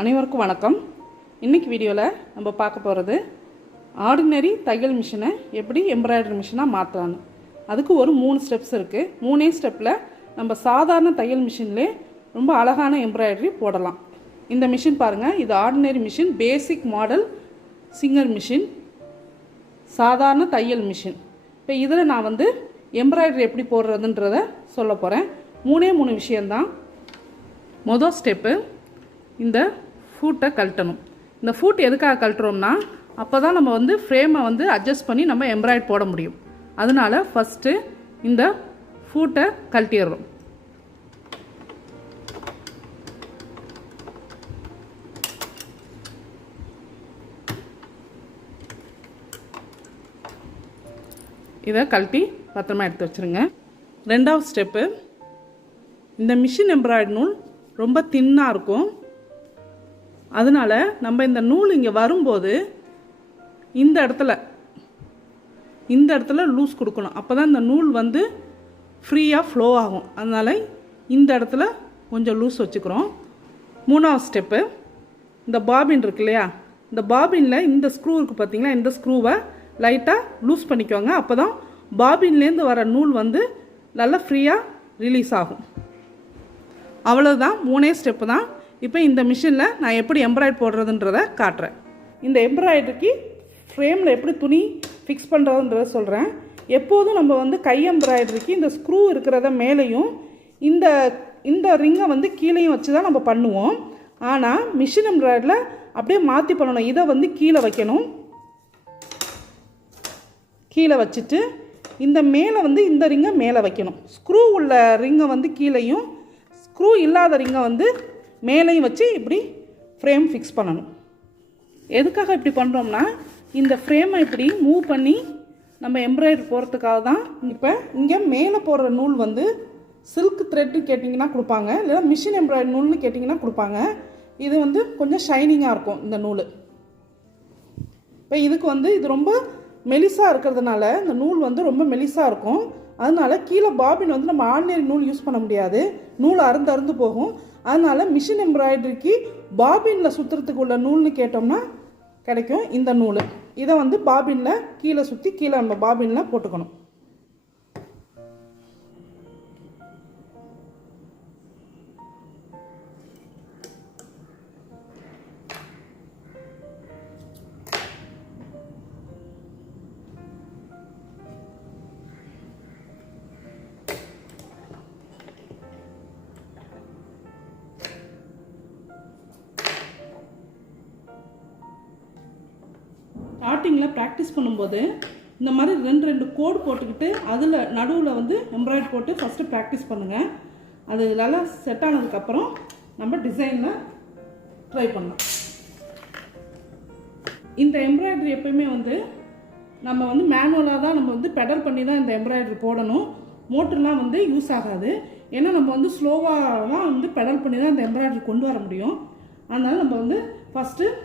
அனைவருக்கும் வணக்கம். இன்றைக்கி வீடியோவில் நம்ம பார்க்க போகிறது ஆர்டினரி தையல் மிஷினை எப்படி எம்ப்ராய்டரி மிஷினாக மாற்றலான்னு. அதுக்கு ஒரு 3 ஸ்டெப்ஸ் இருக்குது. 3 ஸ்டெப்பில் நம்ம சாதாரண தையல் மிஷின்லேயே ரொம்ப அழகான எம்ப்ராய்டரி போடலாம். இந்த மிஷின் பாருங்கள், இது ordinary machine, basic model singer machine, சாதாரண தையல் மிஷின். இப்போ இதில் நான் எம்ப்ராய்டரி எப்படி போடுறதுன்றதை சொல்ல போகிறேன். 3 விஷயந்தான். மொதல் ஸ்டெப்பு, இந்த ஃபூட்டை கழட்டணும். இந்த ஃபூட் எதுக்காக கழட்டுறோம்னா, அப்போ தான் நம்ம ஃப்ரேமை அட்ஜஸ்ட் பண்ணி நம்ம எம்ப்ராய்டரி போட முடியும். அதனால் ஃபஸ்ட்டு இந்த ஃபூட்டை கழட்டிடுறோம். இதை கழட்டி பத்திரமா எடுத்து வச்சுருங்க. 2வது ஸ்டெப்பு, இந்த மிஷின் எம்ப்ராய்டரி நூல் ரொம்ப தின்னாக இருக்கும். அதனால் நம்ம இந்த நூல் இங்கே வரும்போது இந்த இடத்துல லூஸ் கொடுக்கணும். அப்போ தான் இந்த நூல் ஃப்ரீயாக ஃப்ளோ ஆகும். அதனால் இந்த இடத்துல கொஞ்சம் லூஸ் வச்சுக்கிறோம். 3வது ஸ்டெப்பு, இந்த பாபின் இருக்கு இல்லையா, இந்த பாபினில் இந்த ஸ்க்ரூ இருக்குது பார்த்தீங்களா, இந்த ஸ்க்ரூவை லைட்டாக லூஸ் பண்ணிக்கோங்க. அப்போ தான் பாபின்லேருந்து வர நூல் நல்லா ஃப்ரீயாக ரிலீஸ் ஆகும். அவ்வளோதான், 3 ஸ்டெப்பு தான். இப்போ இந்த மிஷினில் நான் எப்படி எம்ப்ராய்டரி போடுறதுன்றதை காட்டுறேன். இந்த எம்ப்ராய்டரிக்கு ஃப்ரேமில் எப்படி துணி ஃபிக்ஸ் பண்ணுறதுன்றதை சொல்கிறேன். எப்போதும் நம்ம கை எம்ப்ராய்டரிக்கு இந்த ஸ்க்ரூ இருக்கிறத மேலேயும் இந்த ரிங்கை கீழேயும் வச்சு தான் நம்ம பண்ணுவோம். ஆனால் மிஷின் எம்ப்ராய்டரியில் அப்படியே மாற்றி பண்ணணும். இதை கீழே வைக்கணும். கீழே வச்சுட்டு இந்த மேலே இந்த ரிங்கை மேலே வைக்கணும். ஸ்க்ரூ உள்ள ரிங்கை கீழேயும், ஸ்க்ரூ இல்லாத ரிங்கை மேலேயும் வச்சு இப்படி ஃப்ரேம் ஃபிக்ஸ் பண்ணணும். எதுக்காக இப்படி பண்ணுறோம்னா, இந்த ஃப்ரேமை இப்படி மூவ் பண்ணி நம்ம எம்ப்ராய்டரி போகிறதுக்காக தான். இப்போ இங்கே மேலே போடுற நூல் சில்க் த்ரெட்டு கேட்டிங்கன்னா கொடுப்பாங்க, இல்லைனா மிஷின் எம்ப்ராய்டரி நூல்னு கேட்டிங்கன்னா கொடுப்பாங்க. இது கொஞ்சம் ஷைனிங்காக இருக்கும் இந்த நூல். இப்போ இதுக்கு இது ரொம்ப மெலிசாக இருக்கிறதுனால இந்த நூல் ரொம்ப மெலிசாக இருக்கும். அதனால கீழே பாபின் நம்ம ஆர்டினரி நூல் யூஸ் பண்ண முடியாது, நூல் அறுந்து போகும். அதனால மிஷின் எம்ப்ராய்டரிக்கு பாபினில் சுற்றுறதுக்கு உள்ள நூல்னு கேட்டோம்னா கிடைக்கும் இந்த நூல். இதை பாபினில் கீழே சுற்றி கீழே நம்ம பாபினில் போட்டுக்கணும். ஸ்டார்டிங்கில் ப்ராக்டிஸ் பண்ணும்போது இந்த மாதிரி 2 கோடு போட்டுக்கிட்டு அதில் நடுவில் எம்ப்ராய்டரி போட்டு ஃபஸ்ட்டு ப்ராக்டிஸ் பண்ணுங்கள். அது நல்லா செட் ஆனதுக்கப்புறம் நம்ம டிசைனில் ட்ரை பண்ணலாம். இந்த எம்ப்ராய்டரி எப்போயுமே நம்ம மேனுவலாக தான் நம்ம பெடல் பண்ணி தான் இந்த எம்ப்ராய்டரி போடணும். மோட்டர்லாம் யூஸ் ஆகாது. ஏன்னா நம்ம ஸ்லோவாக தான் பெடல் பண்ணி தான் இந்த எம்ப்ராய்டரி கொண்டு வர முடியும். அதனால் நம்ம ஃபஸ்ட்டு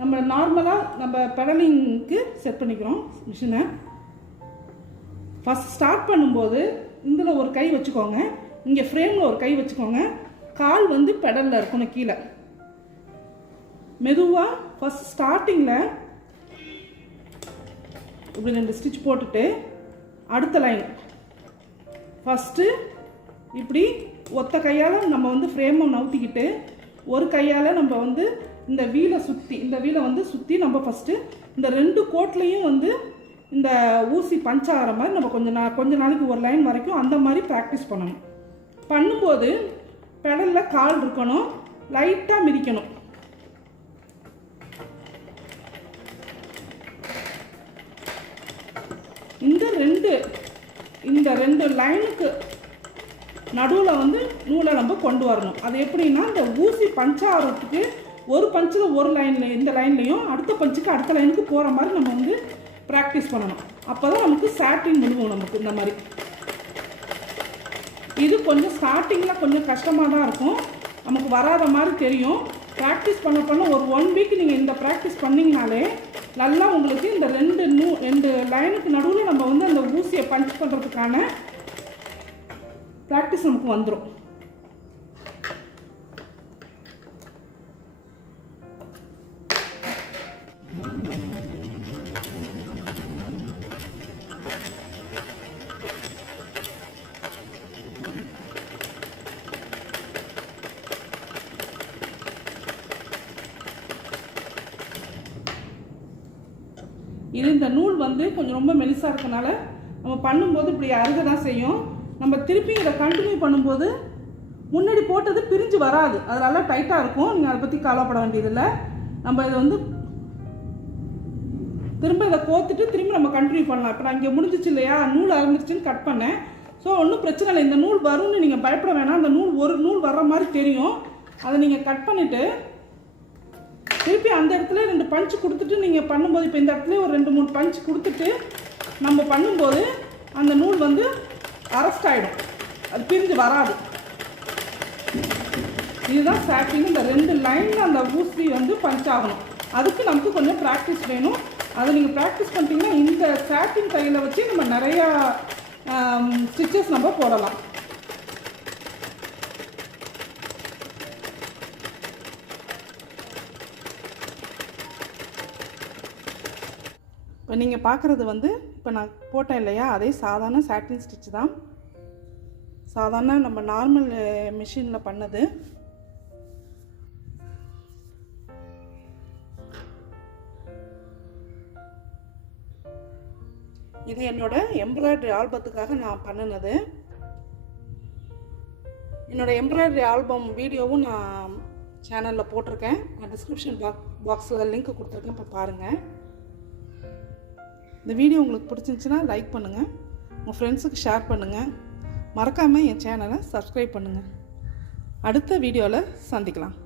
நம்ம நார்மலாக நம்ம பெடலிங்க்கு செட் பண்ணிக்கிறோம் மிஷினை. ஃபஸ்ட் ஸ்டார்ட் பண்ணும்போது இதில் ஒரு கை வச்சுக்கோங்க, இங்கே ஃப்ரேமில் ஒரு கை வச்சுக்கோங்க. கால் பெடலில் இருக்கணும் கீழே. மெதுவாக ஃபஸ்ட் ஸ்டார்டிங்கில் இப்படி 2 ஸ்டிச் போட்டுட்டு அடுத்த லைன் ஃபஸ்ட்டு இப்படி ஒத்த கையால் நம்ம ஃப்ரேமை நவுத்திக்கிட்டு ஒரு கையால் நம்ம இந்த வீலை சுற்றி நம்ம ஃபஸ்ட்டு இந்த 2 கோட்லேயும் இந்த ஊசி பஞ்ச் ஆகிற மாதிரி நம்ம கொஞ்ச நாளைக்கு ஒரு லைன் வரைக்கும் அந்த மாதிரி ப்ராக்டிஸ் பண்ணணும். பண்ணும்போது பெடலில் கால் இருக்கணும், லைட்டாக மிதிக்கணும். இந்த ரெண்டு லைனுக்கு நடுவில் நூலை நம்ம கொண்டு வரணும். அது எப்படின்னா, இந்த ஊசி பஞ்ச் ஆகிறதுக்கு ஒரு பஞ்சில் ஒரு லைனில் இந்த லைன்லையும் அடுத்த பஞ்சுக்கு அடுத்த லைனுக்கு போகிற மாதிரி நம்ம ப்ராக்டிஸ் பண்ணணும். அப்போ தான் நமக்கு சாட்டின் விழுவும். நமக்கு இந்த மாதிரி இது கொஞ்சம் ஸ்டார்டிங்கில் கொஞ்சம் கஷ்டமாக தான் இருக்கும், நமக்கு வராத மாதிரி தெரியும். ப்ராக்டிஸ் பண்ண ஒரு 1 வீக் நீங்கள் இந்த ப்ராக்டிஸ் பண்ணிங்கனாலே நல்லா உங்களுக்கு இந்த 2 லைனுக்கு நடுவில் நம்ம அந்த ஊசியை பஞ்ச் பண்ணுறதுக்கான ப்ராக்டிஸ் நமக்கு வந்துடும். இது இந்த நூல் வந்து கொஞ்சம் ரொம்ப மெலிசாக இருக்கனால நம்ம பண்ணும்போது இப்படி அருக தான் செய்யும். நம்ம திருப்பி இதை கண்டினியூ பண்ணும்போது முன்னாடி போட்டது பிரிஞ்சு வராது, அதனால டைட்டாக இருக்கும். நீங்கள் அதை பற்றி கவலைப்பட வேண்டியதில்லை. நம்ம இதை வந்து திரும்ப இதை கோத்துட்டு திரும்பி நம்ம கண்டினியூ பண்ணலாம். இப்போ நான் இங்கே முடிஞ்சிச்சு இல்லையா, நூல் அறந்துருச்சுன்னு கட் பண்ணேன். ஸோ ஒன்றும் பிரச்சனை இல்லை, இந்த நூல் வரும்னு நீங்கள் பயப்பட வேணாம். அந்த நூல் ஒரு நூல் வர்ற மாதிரி தெரியும். அதை நீங்கள் கட் பண்ணிவிட்டு திருப்பி அந்த இடத்துல 2 பஞ்சு கொடுத்துட்டு நீங்கள் பண்ணும்போது, இப்போ இந்த இடத்துல ஒரு 2-3 பஞ்சு கொடுத்துட்டு நம்ம பண்ணும்போது அந்த நூல் வந்து அரெஸ்ட் ஆகிடும், அது பிரிஞ்சு வராது. இதுதான் சாட்டின். இந்த 2 லைனில் அந்த ஊசி வந்து பஞ்ச் ஆகணும். அதுக்கு நமக்கு கொஞ்சம் ப்ராக்டிஸ் வேணும். அதை நீங்கள் ப்ராக்டிஸ் பண்ணிட்டீங்கன்னா இந்த சாட்டின் தையலை வச்சு நம்ம நிறையா ஸ்டிச்சஸ் நம்ம போடலாம். இப்போ நீங்கள் பார்க்குறது வந்து இப்போ நான் போட்டேன் இல்லையா, அதே சாதாரண சாட்டின் ஸ்டிச் தான். சாதாரண நம்ம நார்மல் மிஷினில் பண்ணது. இது என்னோட எம்ப்ராய்டரி ஆல்பத்துக்காக நான் பண்ணினது. என்னோட எம்ப்ராய்டரி ஆல்பம் வீடியோவும் நான் சேனலில் போட்டிருக்கேன். நான் டிஸ்கிரிப்ஷன் பாக்ஸில் லிங்க் கொடுத்துருக்கேன், இப்போ பாருங்கள். இந்த வீடியோ உங்களுக்கு பிடிச்சிருந்துச்சுன்னா லைக் பண்ணுங்கள், உங்கள் ஃப்ரெண்ட்ஸுக்கு ஷேர் பண்ணுங்கள், மறக்காமல் என் சேனலை சப்ஸ்கிரைப் பண்ணுங்கள். அடுத்த வீடியோவில் சந்திக்கலாம்.